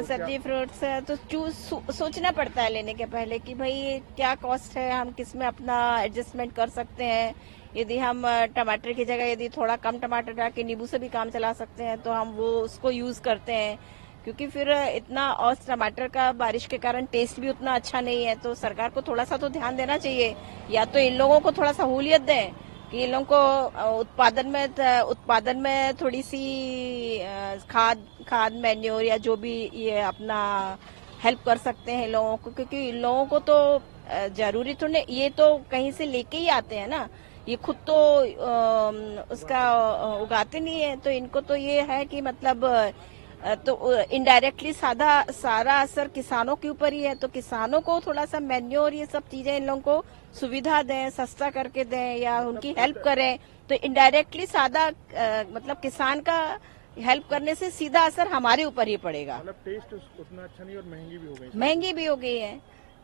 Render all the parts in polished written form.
हाँ, सब्जी फ्रूट्स तो सोचना पड़ता है लेने के पहले कि भाई क्या कॉस्ट है, हम किस में अपना एडजस्टमेंट कर सकते हैं। यदि हम टमाटर की जगह यदि थोड़ा कम टमाटर डाल के नींबू से भी काम चला सकते हैं तो हम वो उसको यूज करते हैं, क्योंकि फिर इतना और टमाटर का बारिश के कारण टेस्ट भी उतना अच्छा नहीं है। तो सरकार को थोड़ा सा तो ध्यान देना चाहिए, या तो इन लोगों को थोड़ा सहूलियत दें कि इन लोगों को उत्पादन में थोड़ी सी खाद खाद मैन्योर या जो भी ये अपना हेल्प कर सकते हैं इन लोगों को, क्योंकि इन लोगों को तो जरूरी तो नहीं, ये तो कहीं से लेके ही आते हैं ना, ये खुद तो उसका उगाते नहीं है। तो इनको तो ये है कि मतलब तो इनडायरेक्टली सारा असर किसानों के ऊपर ही है। तो किसानों को थोड़ा सा मैन्योर ये सब चीजें इन लोगों को सुविधा दें, सस्ता करके दें या उनकी हेल्प करें, तो इनडायरेक्टली मतलब किसान का हेल्प करने से सीधा असर हमारे ऊपर ही पड़ेगा। मतलब टेस्ट उतना अच्छा नहीं और महंगी भी हो गई है।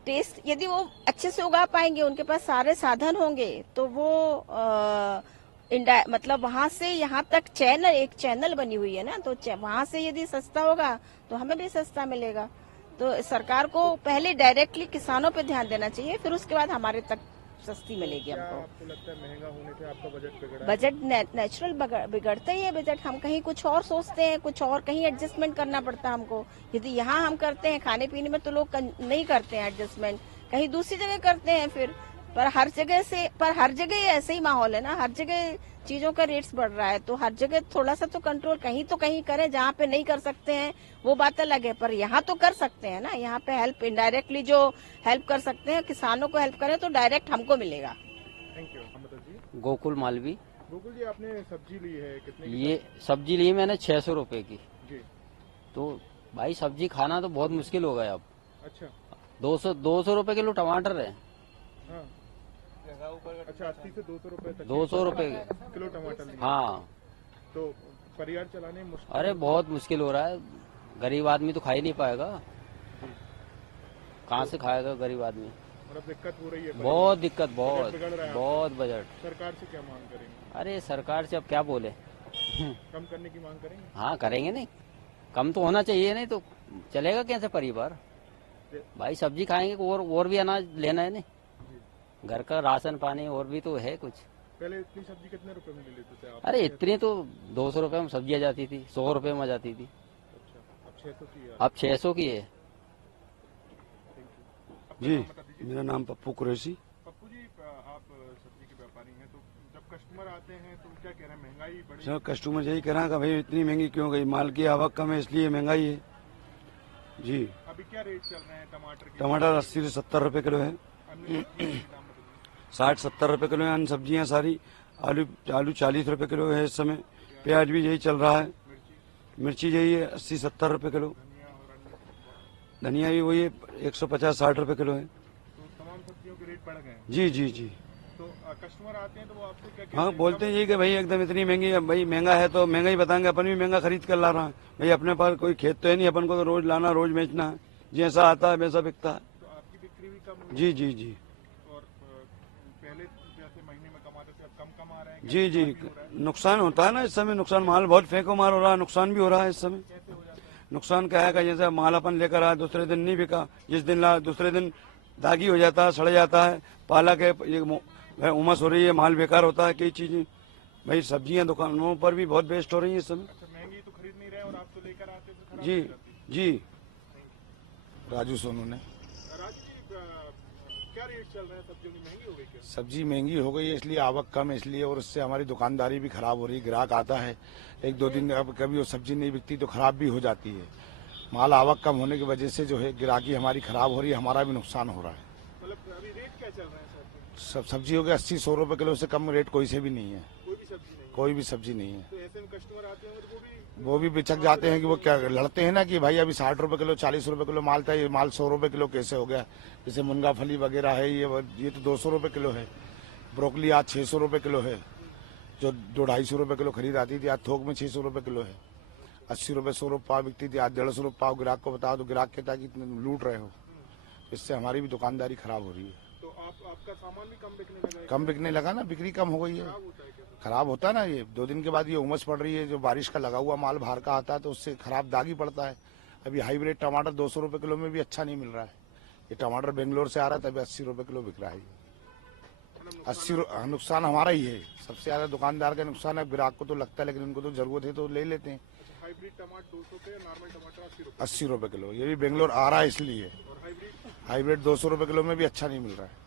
टेस्ट यदि वो अच्छे से उगा पाएंगे, उनके पास सारे साधन होंगे, तो वो मतलब वहां से यहाँ तक एक चैनल बनी हुई है ना, तो वहां से यदि सस्ता होगा तो हमें भी सस्ता मिलेगा। तो सरकार को पहले डायरेक्टली किसानों पे ध्यान देना चाहिए, फिर उसके बाद हमारे तक सस्ती मिलेगी हमको। आपको लगता है महंगा होने से आपका बजट बिगड़ा? बजट नेचुरल बिगड़ता ही है बजट। हम कहीं कुछ और सोचते हैं, कुछ और कहीं एडजस्टमेंट करना पड़ता है हमको। यदि यहाँ हम करते हैं खाने पीने में, तो लोग नहीं करते हैं एडजस्टमेंट, कहीं दूसरी जगह करते हैं फिर। पर हर जगह ऐसे ही माहौल है ना, हर जगह चीजों का रेट्स बढ़ रहा है, तो हर जगह थोड़ा सा तो कंट्रोल कहीं करें। जहाँ पे नहीं कर सकते हैं वो बात अलग है, पर यहाँ तो कर सकते हैं ना। यहाँ पे हेल्प इनडायरेक्टली जो हेल्प कर सकते हैं, किसानों को हेल्प करें तो डायरेक्ट हमको मिलेगा। Thank you. गोकुल मालवी। गोकुल जी, आपने सब्जी ली है कितने की? ये सब्जी ली मैंने 600 रुपए की जी। तो भाई सब्जी खाना तो बहुत मुश्किल हो गया अब। अच्छा। 200 रुपए किलो टमाटर है। हाँ। अच्छा, 80 से 200 रुपए तक? 200 रुपए किलो टमाटर लिए? हाँ। तो परिवार चलाने मुश्किल? अरे बहुत मुश्किल हो रहा है, गरीब आदमी तो खा ही नहीं पाएगा। कहाँ से खाएगा गरीब आदमी? मतलब दिक्कत हो रही है? बहुत दिक्कत, बहुत बिगड़ रहा है बहुत बजट। सरकार से क्या मांग करेंगे? अरे सरकार से अब क्या बोले। कम करने की मांग करेंगे? हाँ करेंगे, नहीं कम तो होना चाहिए, नहीं तो चलेगा कैसे परिवार। भाई सब्जी खाएंगे और भी अनाज लेना है, नहीं घर का राशन पानी और भी तो है कुछ। पहले इतनी सब्जी कितने रुपए में ले लेते थे आप? अरे इतनी तो 200 रुपए में सब्जी आ जाती थी, 100 रुपए में आ जाती थी। अच्छा, अब 600 की है? अब 600 की है। जी, मेरा नाम पप्पू कुरैशी। पप्पू जी, आप सब्जी के व्यापारी हैं, तो जब कस्टमर आते हैं तो क्या कह रहे हैं, महंगाई बढ़ी? सर कस्टमर यही कह रहा है कि भाई इतनी महंगी क्यों गई, माल की आवक कम है इसलिए महंगाई है। जी। अभी क्या रेट चल रहे हैं टमाटर के? टमाटर 80 से 70 रुपए किलो है। 60-70 रुपए किलो है। अन्य सब्जियां सारी आलू 40 रुपए किलो है इस समय। प्याज भी यही चल रहा है। मिर्ची यही है 80-70 रुपए किलो। धनिया भी वही है 150-60 रुपए किलो है। तो तमाम सब्जियों के रेट बढ़ गए हैं? जी जी जी। तो कस्टमर आते हैं तो वो आपसे क्या कहते हाँ, हैं? बोलते हैं यही कि भाई एकदम इतनी महंगी है, भाई महंगा है तो महंगा ही बताएंगे, अपन भी महंगा खरीद कर ला रहा है। भाई अपने पास कोई खेत तो है नहीं, अपन को तो रोज लाना रोज बेचना है, जैसा आता है वैसा बिकता है। तो आपकी बिक्री भी कम हुई? जी जी जी। और पहले जैसे महीने में कमाते थे अब कम कमा रहे हैं? जी जी, नुकसान होता है ना इस समय, नुकसान माल बहुत फेंको मार हो रहा है, नुकसान भी हो रहा है इस समय। कैसे हो जाता है? नुकसान क्या है कि जैसे माल अपन लेकर आया दूसरे दिन नहीं बिका, जिस दिन ला दूसरे दिन दागी हो जाता है, सड़ जाता है, पालक है, ये उमस हो रही है, माल बेकार होता है, कई चीजें। भाई सब्जियां दुकानों पर भी बहुत वेस्ट हो रही है इस समय। अच्छा, महंगी तो खरीद नहीं रहे और आप तो लेकर आते तो खराब जी हो जाती। जी। राजू सोनू ने। राजू जी, क्या रेट चल रहे हैं सब्जियों की, महंगी हो गई क्या? सब्जी महंगी हो गई है इसलिए आवक कम है इसलिए, और उससे हमारी दुकानदारी भी खराब हो रही है। ग्राहक आता है 1-2 दिन, अब कभी वो सब्जी नहीं बिकती तो खराब भी हो जाती है। माल आवक कम होने की वजह से जो है ग्राहकी हमारी खराब हो रही है, हमारा भी नुकसान हो रहा है। मतलब अभी रेट क्या चल रहे हैं सर? सब सब्जी हो गया 80-100 रुपए किलो से कम रेट कोई से भी नहीं है। कोई भी सब्जी नहीं? कोई भी सब्जी नहीं है। तो ऐसे में कस्टमर आते होंगे तो वो भी बिचक जाते हैं कि वो क्या लड़ते हैं ना कि भाई अभी 60 रुपए किलो 40 रुपए किलो माल था, ये माल 100 रुपए किलो कैसे हो गया। जैसे मुनगा फली वगैरह है ये तो 200 रुपए किलो है। ब्रोकली आज 600 रुपए किलो है, जो 200-250 रुपए किलो खरीद आती थी आज थोक में 600 रुपए किलो है। 80 रुपए 100 रुपये पाव बिकती थी, आज 150 रुपये पाव। ग्राहक को बताओ तो ग्राहक कहता है कि लूट रहे हो। इससे हमारी भी दुकानदारी खराब हो रही है। तो आपका सामान भी कम बिकने लगा है? कम बिकने लगा ना, बिक्री कम हो गई है। खराब होता है क्या? खराब होता है ना, ये 2 दिन के बाद ये उमस पड़ रही है, जो बारिश का लगा हुआ माल बाहर का आता है तो उससे खराब दागी पड़ता है। अभी हाइब्रिड टमाटर 200 रुपए किलो में भी अच्छा नहीं मिल रहा है। ये टमाटर बेंगलोर से आ रहा है तभी 80 रुपए किलो बिक रहा है। 80 नुकसान हमारा ही है, सबसे ज्यादा दुकानदार का नुकसान है। ग्राहक को तो लगता है, लेकिन उनको तो जरूरत है तो ले लेते हैं। हाइब्रिड टमाटर 200 पे, नॉर्मल टमाटर 80 रुपए। 80 रुपए किलो, ये भी बेंगलोर आ रहा है इसलिए। और हाइब्रिड हाइब्रिड 200 रुपए किलो में भी अच्छा नहीं मिल रहा है।